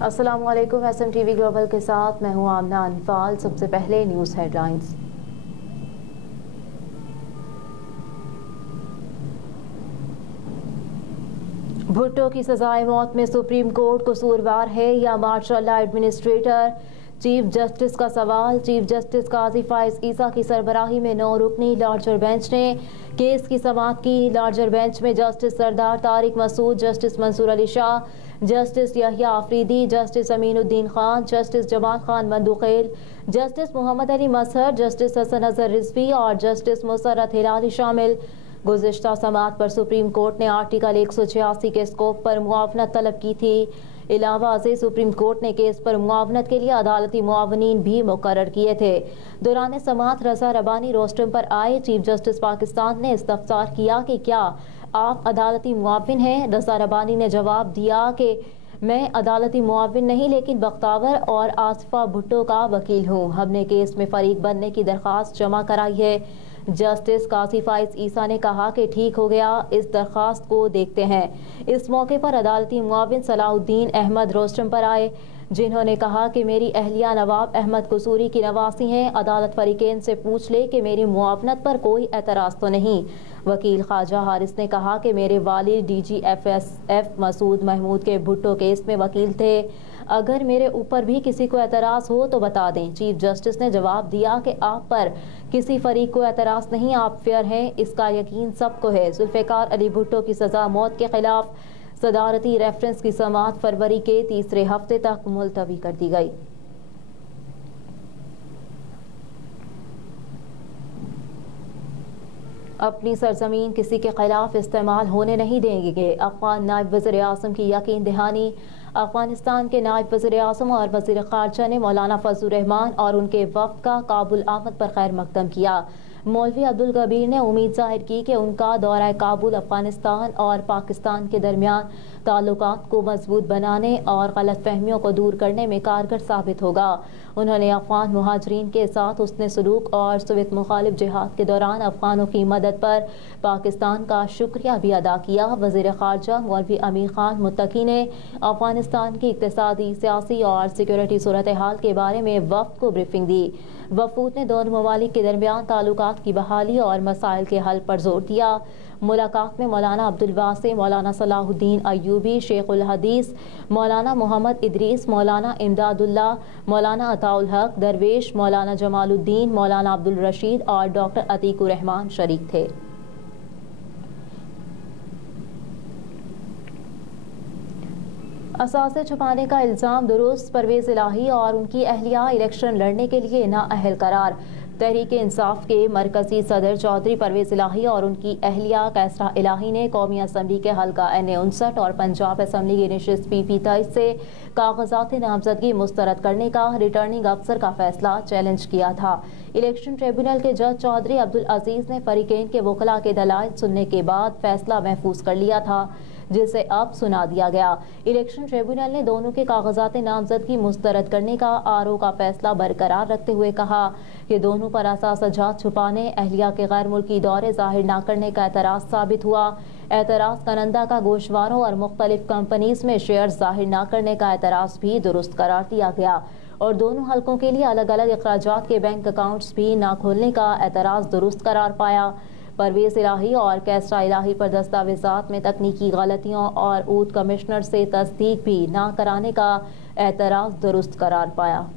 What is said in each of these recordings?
अस्सलाम वालेकुम। SMTV global के साथ मैं हूं आमना अनफाल। सबसे पहले न्यूज़ हेडलाइंस। भुट्टो की सजाए मौत में सुप्रीम कोर्ट कसूरवार है या martial law administrator? Chief justice का सवाल। चीफ जस्टिस काजी फाइज ईसा की सरबराही में 9 रुकनी लार्जर बेंच ने केस की समाअत की। लार्जर बेंच में justice Sardar Tariq Masood, justice Mansoor Ali Shah, justice Yahya Afridi, justice Aminuddin Khan, justice Jamal Khan Mandokhel, justice Mohammad Ali Mazhar, justice Hasan Azhar Rizvi और जस्टिस मुसर्रत हिलाली शामिल। गुज़िश्ता समाअत पर सुप्रीम कोर्ट ने आर्टिकल 186 के स्कोप पर मुआवनत तलब की थी। इलावा से सुप्रीम कोर्ट ने केस पर मुआवनत के लिए अदालती मुआवनीन भी मुकर्रर किए थे। दौरान समाअत रज़ा रबानी रोस्टम पर आए। चीफ जस्टिस पाकिस्तान ने इस्तफसार किया कि क्या आप अदालती मुआविन हैं? रज़ा रबानी ने जवाब दिया कि मैं अदालती मुआविन नहीं, लेकिन बख्तावर और आसिफा भुट्टो का वकील हूँ। हमने केस में फरीक बनने की दरख्वास्त जमा कराई है। जस्टिस काजी फाइज ईसा ने कहा कि ठीक हो गया, इस दरख्वास्त को देखते हैं। इस मौके पर अदालती मुआविन सलाहुद्दीन अहमद रोस्टम पर आए, जिन्होंने कहा कि मेरी अहलिया नवाब अहमद कसूरी की नवासी हैं। अदालत फरीकेन से पूछ ले कि मेरी मुआवनत पर कोई एतराज़ तो नहीं। वकील ख्वाजा हारिस ने कहा कि मेरे वालिद DGFSF मसूद महमूद के भुट्टो केस में वकील थे। अगर मेरे ऊपर भी किसी को एतराज़ हो तो बता दें। चीफ जस्टिस ने जवाब दिया कि आप पर किसी फरीक को एतराज़ नहीं, आप फेयर हैं, इसका यकीन सबको है। जुल्फ़िकार अली भुट्टो की सज़ा मौत के खिलाफ सदारती रेफरेंस की समाअत फरवरी के तीसरे हफ्ते तक मुलतवी कर दी गई। अपनी सरजमीन किसी के खिलाफ इस्तेमाल होने नहीं देंगे। अफगान नायब वज़ीर आज़म की यकीन दहानी। अफगानिस्तान के नायब वज़ीर आज़म और वज़ीर ख़ारजा ने मौलाना फजलुर रहमान और उनके वफ़द का काबुल आमद पर खैर मकदम किया। मौलवी अब्दुल कबीर ने उम्मीद जाहिर की कि उनका दौरा काबुल अफगानिस्तान और पाकिस्तान के दरमियान ताल्लुकात को मजबूत बनाने और गलतफहमियों को दूर करने में कारगर साबित होगा। उन्होंने अफगान मुहाजिरीन के साथ उसने सलूक और सोवियत मुखालिफ जिहाद के दौरान अफगानों की मदद पर पाकिस्तान का शुक्रिया भी अदा किया। वज़ीर ख़ारजा मौलवी अमीर खान मुत्तकी ने अफगानिस्तान की इक़्तिसादी, सियासी और सिक्योरिटी सूरत हाल के बारे में वफ़द को ब्रीफिंग दी। वफ़ूद ने दोनों ममालिक के दरमियान ताल्लुकात की बहाली और मसाइल के हल पर जोर दिया। मुलाकात में मौलाना अब्दुल वासे, मौलाना सलाहुद्दीन अय्यूबी, शेखुल हदीस, मौलाना मोहम्मद इदरीस, मौलाना इमदादुल्लाह, मौलाना अताउल हक दरवेश, मौलाना जमालुद्दीन, मौलाना अब्दुल रशीद और डॉक्टर अतीकुर रहमान शरीक थे। असासे छुपाने का इल्ज़ाम दुरुस्त। परवेज़ इलाही और उनकी अहलिया इलेक्शन लड़ने के लिए नाअहल करार। तहरीक इंसाफ के मरकजी सदर चौधरी परवेज़ इलाही और उनकी अहलिया कैसरा इलाही ने कौमी असम्बली के हल्का NA-59 और पंजाब असम्बली की नशिस्त PP-23 से कागजात नामजदगी मुस्तरद करने का रिटर्निंग अफसर का फैसला चैलेंज किया था। इलेक्शन ट्रिब्यूनल के जज चौधरी अब्दुल अजीज ने फरीकेन के वकला के दलाइल सुनने के बाद फैसला महफूज कर लिया था, जिसे अब सुना दिया गया। इलेक्शन ट्रिब्यूनल ने दोनों के कागजात नामजदगी मुस्तरद करने का RO का फैसला बरकरार रखते हुए कहा कि दोनों पर असासजात छुपाने, अहलिया के गैर मुल्की दौरे जाहिर न करने का एतराज़ साबित हुआ। एतराज़ करंदा का गोशवारों और मुख्तलिफ कंपनीज में शेयर जाहिर न करने का एतराज़ भी दुरुस्त करार दिया गया और दोनों हल्कों के लिए अलग अलग अखराजात के बैंक अकाउंट्स भी न खोलने का एतराज़ दुरुस्त करार पाया। परवेज़ इलाही और कैसरा इलाही पर दस्तावेजात में तकनीकी गलतियों और ऊद कमिश्नर से तस्दीक भी न कराने का एतराज़ दुरुस्त करार पाया।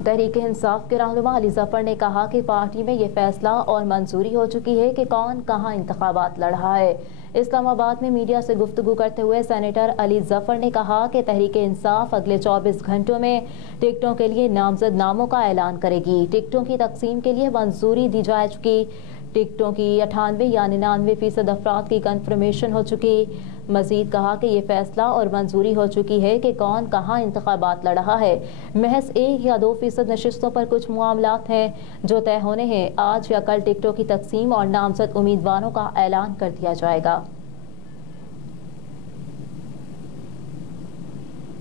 तहरीक इंसाफ के रहनुमा अली जफर ने कहा कि पार्टी में ये फैसला और मंजूरी हो चुकी है कि कौन कहाँ इंतखाबात लड़ रहा है। इस्लामाबाद में मीडिया से गुफ्तगू करते हुए सेनेटर अली जफर ने कहा कि तहरीक इंसाफ अगले 24 घंटों में टिकटों के लिए नामजद नामों का ऐलान करेगी। टिकटों की तकसीम के लिए मंजूरी दी जा चुकी। टिकटों की 98 या 99% अफराद की कन्फर्मेशन हो चुकी। मजीद कहा कि ये फैसला और मंजूरी हो चुकी है कि कौन कहाँ इंतखाबात लड़ रहा है। महज 1 या 2% नशिस्तों पर कुछ मामलात हैं जो तय होने हैं। आज या कल टिकटों की तकसीम और नामजद उम्मीदवारों का ऐलान कर दिया जाएगा।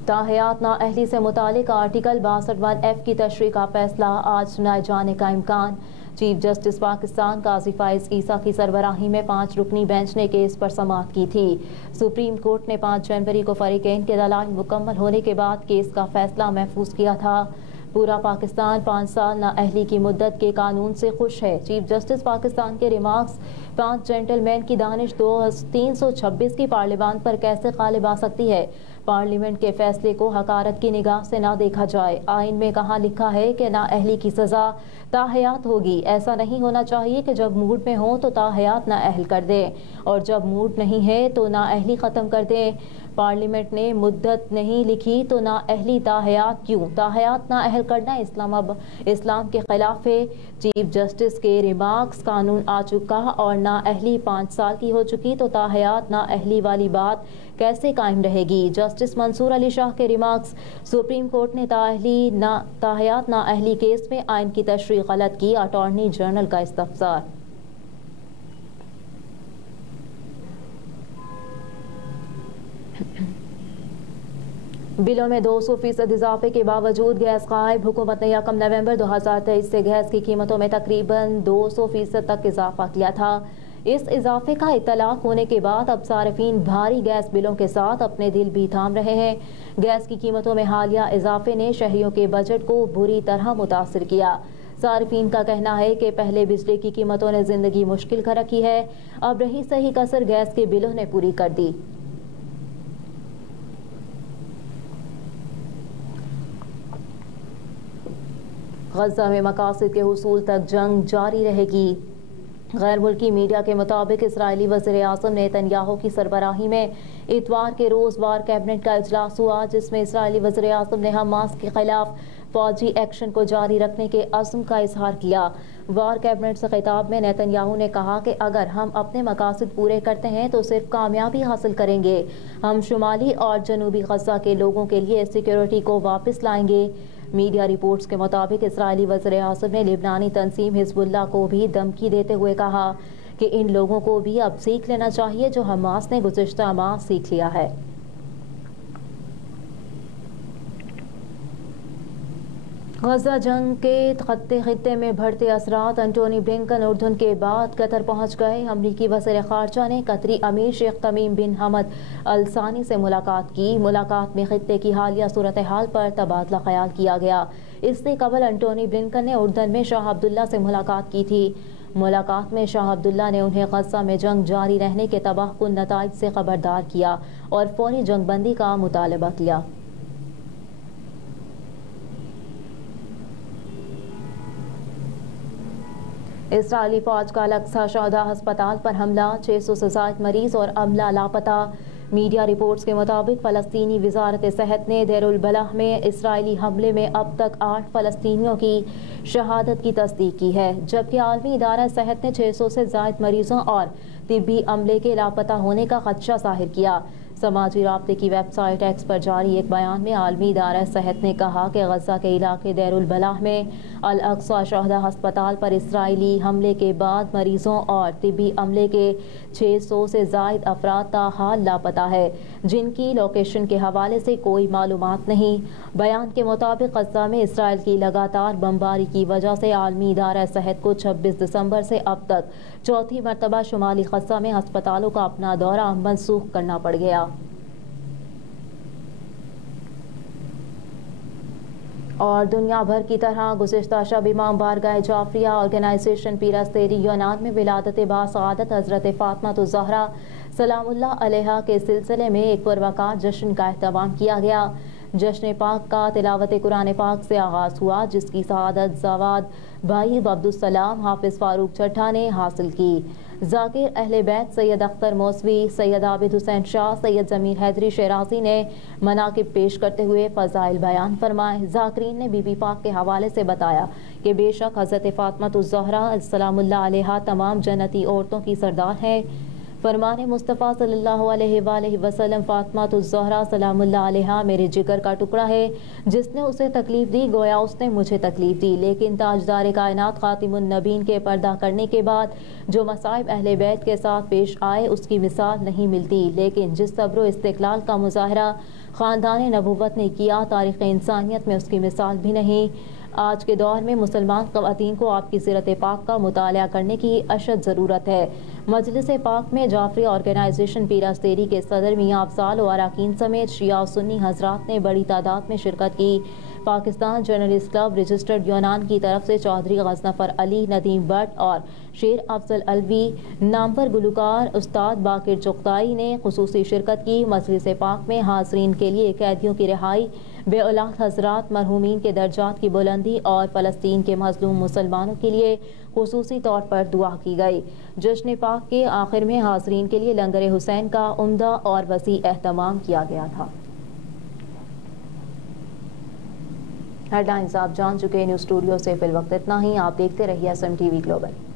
ताहयात नाअहली से मुतालिक आर्टिकल 62(1) की तशरीह का फैसला आज सुनाए जाने का इम्कान। चीफ जस्टिस पाकिस्तान काजी फाइज ईसा की सरबराही में 5 रुकनी बेंच ने केस पर समाअत की थी। सुप्रीम कोर्ट ने 5 जनवरी को फरीकैन के दलाइल मुकम्मल होने के बाद केस का फैसला महफूज किया था। पूरा पाकिस्तान 5 साल नाअहली की मुद्दत के कानून से खुश है। चीफ जस्टिस पाकिस्तान के रिमार्क्स 5 जेंटलमैन की दानिश 326 की पार्लियामान पर कैसे गालिब आ सकती है। पार्लियामेंट के फैसले को हकारत की निगाह से ना देखा जाए। आइन में कहाँ लिखा है कि नाअहली की सज़ा ताहयात होगी। ऐसा नहीं होना चाहिए कि जब मूड में हो तो ताहयात नाअहल कर दें और जब मूड नहीं है तो नाअहली ख़त्म कर दें। पार्लियामेंट ने मुद्दत नहीं लिखी तो नाअहली ताहयात क्यों? ताहयात नाअहल करना इस्लाम के खिलाफ है। चीफ जस्टिस के रिमार्क्स कानून आ चुका और नाअहली 5 साल की हो चुकी तो ताहयात नाअहली वाली बात कैसे कायम रहेगी। जस्टिस मंसूर अली शाह के रिमार्क्स सुप्रीम कोर्ट ने ताहयात नाअहली केस में आइन की तशरीह गलत की। अटॉर्नी जनरल का इस्तफसार। बिलों में 200% इजाफे के बावजूद गैस गायब। हुकूमत ने 1 नवंबर 2023 से गैस की कीमतों में तकरीबन 200% तक इजाफा किया था। इस इजाफे का इत्तलाक होने के बाद अब सार्फिन भारी गैस बिलों के साथ अपने दिल भी थाम रहे हैं। गैस की कीमतों में हालिया इजाफे ने शहरियों के बजट को बुरी तरह मुतासिर किया। सार्फिन का कहना है कि पहले बिजली की कीमतों ने जिंदगी मुश्किल कर रखी है, अब रही सही कसर गैस के बिलों ने पूरी कर दी। गज़ा में मकासद के हुसूल तक जंग जारी रहेगी। गैर मुल्की मीडिया के मुताबिक इस्राएली वज़ीर आज़म नेतन्याहू की सरबराही में इतवार के रोज़ वार कैबिनेट का इजलास हुआ, जिसमें इस्राएली वज़ीर आज़म ने हमास के खिलाफ फौजी एक्शन को जारी रखने के अज़्म का इजहार किया। वार कैबिनेट से खिताब में नेतन्याहू ने कहा कि अगर हम अपने मकासद पूरे करते हैं तो सिर्फ कामयाबी हासिल करेंगे। हम शुमाली और जनूबी गज़ा के लोगों के लिए सिक्योरिटी को वापस लाएंगे। मीडिया रिपोर्ट्स के मुताबिक इस्राएली वज़ीर आज़म ने लिबनानी तंजीम हिज़्बुल्लाह को भी धमकी देते हुए कहा कि इन लोगों को भी अब सीख लेना चाहिए जो हमास ने गुज़िश्ता माह सीख लिया है। गज़ा जंग के खत्ते में बढ़ते असरात। एंटोनी ब्लिंकन उर्दून के बाद कतर पहुंच गए। अमरीकी वज़ीर ख़ारजा ने कतरी अमीर शेख तमीम बिन हमद अल सानी से मुलाकात की। मुलाकात में खत्ते की हालिया सूरत हाल पर तबादला ख्याल किया गया। इससे कबल एंटोनी ब्लिंकन ने उर्दून में शाह अब्दुल्ला से मुलाकात की थी। मुलाकात में शाह अब्दुल्ला ने उन्हें गज़ा में जंग जारी रहने के तबाहकुन नताइज से खबरदार किया और फौरी जंगबंदी का मुतालबा किया। इसराइली फौज का अल-अक्सा शहदा अस्पताल पर हमला, 600 से ज़ायद मरीज और अमला लापता। मीडिया रिपोर्ट्स के मुताबिक फ़लस्तीनी वज़ारत सेहत ने देरुल बलाह में इसराइली हमले में अब तक 8 फ़लस्तीनियों की शहादत की तस्दीक की है, जबकि आलमी इदारा सेहत ने 600 से ज़ायद मरीजों और तिब्बी अमले के लापता होने का खदशा ज़ाहिर किया। समाजी राब्ते की वेबसाइट एक्स पर जारी एक बयान में आलमी इदारा सेहत ने कहा कि गज़ा के इलाके देरुल बलाह में अल-अक्सा शहदा अस्पताल पर इसराइली हमले के बाद मरीजों और तिब्बी अमले के 600 से ज़ायद अफराद ताहाल लापता है, जिनकी लोकेशन के हवाले से कोई मालूमात नहीं। बयान के मुताबिक गज़ा में इसराइल की लगातार बमबारी की वजह से आलमी इदारा सेहत को 26 दिसंबर से अब तक चौथी मरतबा शुमाली गज़ा में अस्पतालों का अपना दौरा मनसूख करना पड़ गया। और दुनिया भर की तरह गुज़िश्ता शब इमाम बारगाह जाफरिया ऑर्गेनाइजेशन पीरस्तेरी यूनान में विलादत बासआदत हज़रत फ़ातिमा ज़हरा सलामुल्लाह अलैहा के सिलसिले में एक पुरवकार जश्न का एहतमाम किया गया। जश्न पाक का तिलावत कुरान पाक से आगाज़ हुआ, जिसकी सआदत जवाद भाई अब्दुस्सलाम हाफिज़ फ़ारूक चट्ठा ने हासिल की। ज़ाकिर अहले बैत सैयद अख्तर मौसवी, सैयद आबिद हुसैन शाह, सैयद ज़मीर हैदरी शराजी ने मनाकिब पेश करते हुए फ़ज़ाइल बयान फरमाए। ज़ाकिरीन ने बीबी पाक के हवाले से बताया कि बेशक हज़रत फ़ातिमा ज़हरा सलामुल्लाह अलैहा तमाम जन्नती औरतों की सरदार हैं। फरमाने मुस्तफ़ा सल्लल्लाहु अलैहि वसल्लम फ़ातिमा ज़हरा सलामुल्लाह अलैहा मेरे जिगर का टुकड़ा है, जिसने उसे तकलीफ़ दी गोया उसने मुझे तकलीफ़ दी, लेकिन ताजदार कायनात ख़ातिमुन नबीन के पर्दा करने के बाद जो मसाइब अहले बैत के साथ पेश आए उसकी मिसाल नहीं मिलती, लेकिन जिस सब्र इस्तिक़लाल का मुज़ाहरा ख़ानदान नबूवत ने किया तारीख़ इंसानियत में उसकी मिसाल भी नहीं। आज के दौर में मुसलमान ख़वातीन को आपकी सीरत पाक का मुताला करने की अशद ज़रूरत है। मजलिस पाक में जाफरी ऑर्गेनाइजेशन पीरास्तेरी के सदर मियां अफजाल और अरकान समेत शिया और सुन्नी हजरात ने बड़ी तादाद में शिरकत की। पाकिस्तान जर्नलिस्ट क्लब रजिस्टर्ड यूनान की तरफ से चौधरी गजनफर अली, नदीम भट्ट और शेर अफजल अलवी नामवर गुलकार उस्ताद बाकिर चुगताई ने खुसूसी शिरकत की। मजलिस पाक में हाज़रीन के लिए कैदियों की रिहाई, बेऔलाद हजरात मरहूमीन के दर्जात की बुलंदी और फ़लस्तीन के मजलूम मुसलमानों के लिए खुसूसी तौर पर दुआ की गई। जश्न पाक के आखिर में हाज़रीन के लिए लंगर हुसैन का उम्दा और वसी एहतमाम किया गया था। हेडलाइंस आप जान चुके हैं। न्यूज़ स्टूडियो से फिल वक्त इतना ही। आप देखते रहिए SM TV ग्लोबल।